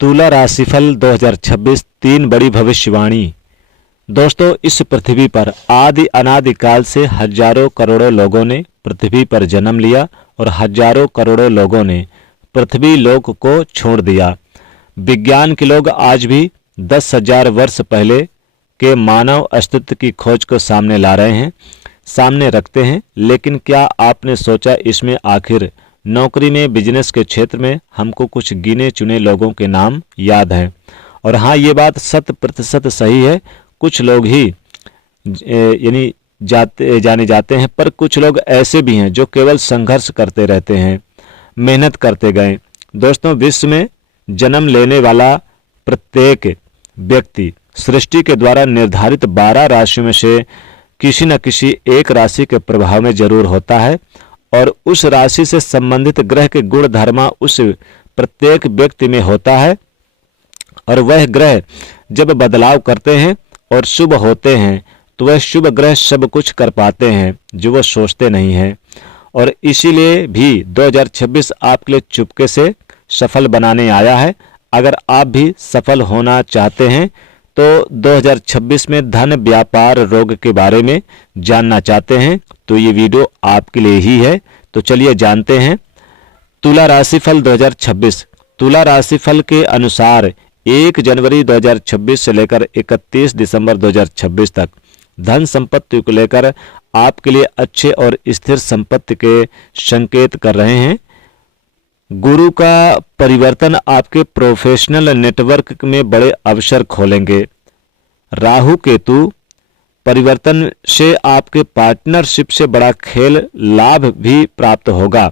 तुला राशिफल 2026 तीन बड़ी भविष्यवाणी। दोस्तों, इस पृथ्वी पर आदि अनादि काल से हजारों करोड़ों लोगों ने पृथ्वी पर जन्म लिया और हजारों करोड़ों लोगों ने पृथ्वी लोक को छोड़ दिया। विज्ञान के लोग आज भी 10,000 वर्ष पहले के मानव अस्तित्व की खोज को सामने रखते हैं। लेकिन क्या आपने सोचा इसमें आखिर नौकरी में, बिजनेस के क्षेत्र में हमको कुछ गिने चुने लोगों के नाम याद हैं? और हाँ, ये बात 100% सही है। कुछ लोग ही जाने जाते हैं, पर कुछ लोग ऐसे भी हैं जो केवल संघर्ष करते रहते हैं, मेहनत करते गए। दोस्तों, विश्व में जन्म लेने वाला प्रत्येक व्यक्ति सृष्टि के द्वारा निर्धारित 12 राशियों में से किसी न किसी एक राशि के प्रभाव में जरूर होता है, और उस राशि से संबंधित ग्रह के गुण धर्मा उस प्रत्येक व्यक्ति में होता है। और वह ग्रह जब बदलाव करते हैं और शुभ होते हैं तो वह शुभ ग्रह सब कुछ कर पाते हैं जो वह सोचते नहीं हैं। और इसीलिए भी 2026 आपके लिए चुपके से सफल बनाने आया है। अगर आप भी सफल होना चाहते हैं तो 2026 में धन, व्यापार, रोग के बारे में जानना चाहते हैं तो ये वीडियो आपके लिए ही है। तो चलिए जानते हैं तुला राशिफल 2026। तुला राशिफल के अनुसार 1 जनवरी 2026 से लेकर 31 दिसंबर 2026 तक धन संपत्ति को लेकर आपके लिए अच्छे और स्थिर संपत्ति के संकेत कर रहे हैं। गुरु का परिवर्तन आपके प्रोफेशनल नेटवर्क में बड़े अवसर खोलेंगे। राहु केतु परिवर्तन से आपके पार्टनरशिप से बड़ा खेल लाभ भी प्राप्त होगा।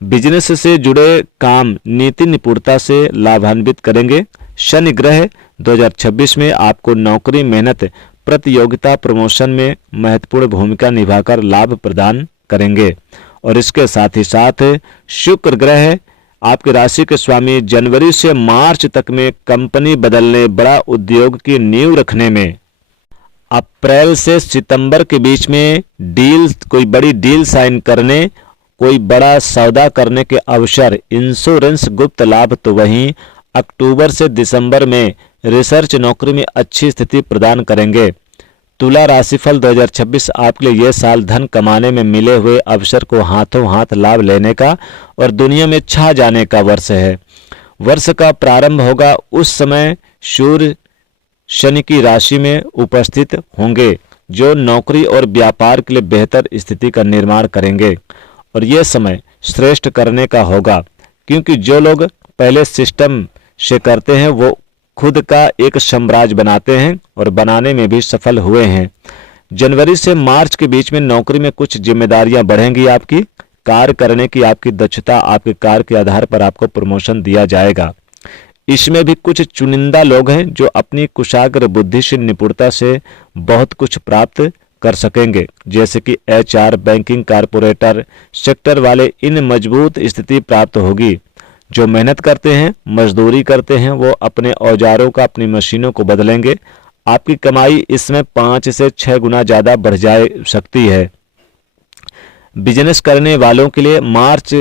बिजनेस से जुड़े काम नीति निपुणता से लाभान्वित करेंगे। शनि ग्रह 2026 में आपको नौकरी, मेहनत, प्रतियोगिता, प्रमोशन में महत्वपूर्ण भूमिका निभाकर लाभ प्रदान करेंगे। और इसके साथ ही साथ शुक्र ग्रह आपकी राशि के स्वामी जनवरी से मार्च तक में कंपनी बदलने, बड़ा उद्योग की नींव रखने में, अप्रैल से सितंबर के बीच में कोई बड़ी डील साइन करने, कोई बड़ा सौदा करने के अवसर, इंश्योरेंस, गुप्त लाभ, तो वहीं अक्टूबर से दिसंबर में रिसर्च नौकरी में अच्छी स्थिति प्रदान करेंगे। तुला राशिफल 2026 आपके लिए यह साल धन कमाने में मिले हुए अवसर को हाथों हाथ लाभ लेने का और दुनिया में छा जाने का वर्ष है। वर्ष का प्रारंभ होगा उस समय सूर्य शनि की राशि में उपस्थित होंगे जो नौकरी और व्यापार के लिए बेहतर स्थिति का निर्माण करेंगे। और यह समय श्रेष्ठ करने का होगा क्योंकि जो लोग पहले सिस्टम से करते हैं वो खुद का एक साम्राज्य बनाते हैं और बनाने में भी सफल हुए हैं। जनवरी से मार्च के बीच में नौकरी में कुछ जिम्मेदारियां बढ़ेंगी। आपकी कार्य करने की आपकी दक्षता, आपके कार्य के आधार पर आपको प्रमोशन दिया जाएगा। इसमें भी कुछ चुनिंदा लोग हैं जो अपनी कुशाग्र बुद्धि से, निपुणता से बहुत कुछ प्राप्त कर सकेंगे, जैसे कि HR, बैंकिंग, कारपोरेटर सेक्टर वाले। इन मजबूत स्थिति प्राप्त होगी। जो मेहनत करते हैं, मजदूरी करते हैं, वो अपने औजारों का, अपनी मशीनों को बदलेंगे। आपकी कमाई इसमें 5 से 6 गुना ज़्यादा बढ़ जा सकती है। बिजनेस करने वालों के लिए मार्च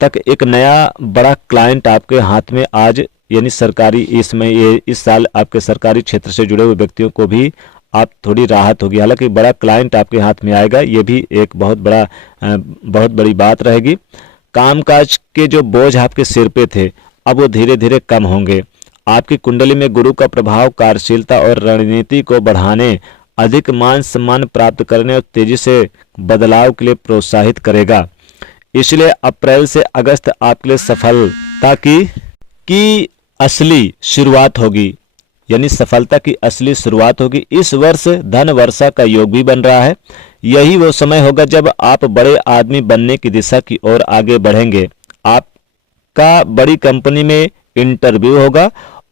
तक एक नया बड़ा क्लाइंट आपके हाथ में यानी सरकारी, इस साल आपके सरकारी क्षेत्र से जुड़े हुए व्यक्तियों को भी आप थोड़ी राहत होगी। हालांकि बड़ा क्लाइंट आपके हाथ में आएगा, ये भी एक बहुत बड़ी बात रहेगी। कामकाज के जो बोझ आपके सिर पे थे अब वो धीरे धीरे कम होंगे। आपकी कुंडली में गुरु का प्रभाव कार्यशीलता और रणनीति को बढ़ाने, अधिक मान सम्मान प्राप्त करने और तेजी से बदलाव के लिए प्रोत्साहित करेगा। इसलिए अप्रैल से अगस्त आपके लिए सफलता की असली शुरुआत होगी, यानी सफलता की असली शुरुआत होगी। इस वर्ष धन वर्षा का योग भी बन रहा है। यही वो समय होगा जब आप बड़े आदमी बनने की दिशा की ओर आगे बढ़ेंगे। आपका बड़ी कंपनी में इंटरव्यू होगा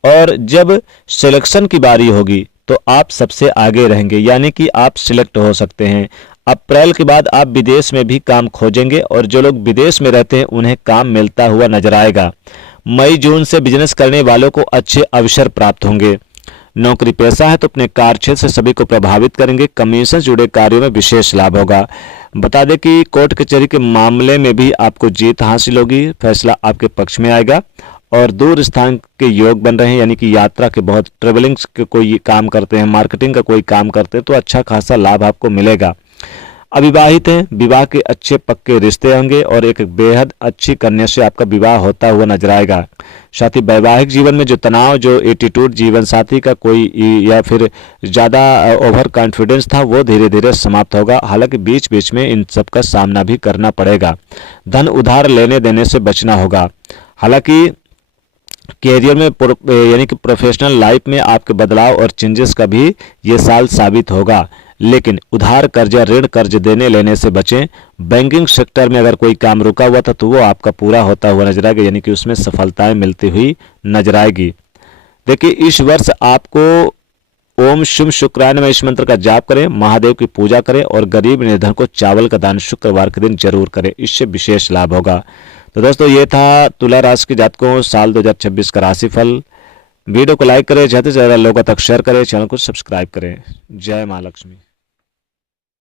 और जब सिलेक्शन की बारी होगी तो आप सबसे आगे रहेंगे, यानी कि आप सिलेक्ट हो सकते हैं। अप्रैल के बाद आप विदेश में भी काम खोजेंगे और जो लोग विदेश में रहते हैं उन्हें काम मिलता हुआ नजर आएगा। मई जून से बिजनेस करने वालों को अच्छे अवसर प्राप्त होंगे। नौकरी पेशा है तो अपने कार्य क्षेत्र से सभी को प्रभावित करेंगे। कमीशन जुड़े कार्यों में विशेष लाभ होगा। बता दें कि कोर्ट कचहरी के मामले में भी आपको जीत हासिल होगी, फैसला आपके पक्ष में आएगा। और दूर स्थान के योग बन रहे हैं, यानी कि यात्रा के बहुत ट्रेवलिंग के कोई काम करते हैं, मार्केटिंग का कोई काम करते हैं तो अच्छा खासा लाभ आपको मिलेगा। अविवाहित हैं, विवाह के अच्छे पक्के रिश्ते होंगे और एक बेहद अच्छी कन्या से आपका विवाह होता हुआ नजर आएगा। साथ ही वैवाहिक जीवन में जो तनाव, जो एटीट्यूड जीवन साथी का कोई या फिर ज़्यादा ओवर कॉन्फिडेंस था वो धीरे धीरे समाप्त होगा। हालांकि बीच बीच में इन सब का सामना भी करना पड़ेगा। धन उधार लेने देने से बचना होगा। हालांकि कैरियर में यानी कि प्रोफेशनल लाइफ में आपके बदलाव और चेंजेस का भी ये साल साबित होगा, लेकिन उधार कर्ज या ऋण कर्ज देने लेने से बचें। बैंकिंग सेक्टर में अगर कोई काम रुका हुआ था तो वो आपका पूरा होता हुआ नजर आएगा, यानी कि उसमें सफलताएं मिलती हुई नजर आएगी। देखिए, इस वर्ष आपको ओम शुभ शुक्रान्वय इस मंत्र का जाप करें, महादेव की पूजा करें और गरीब निर्धन को चावल का दान शुक्रवार के दिन जरूर करें, इससे विशेष लाभ होगा। तो दोस्तों, ये था तुला राशि के जातकों साल 2026 का राशिफल। वीडियो को लाइक करें, ज़्यादा से ज़्यादा लोगों तक शेयर करें, चैनल को सब्सक्राइब करें। जय मां लक्ष्मी।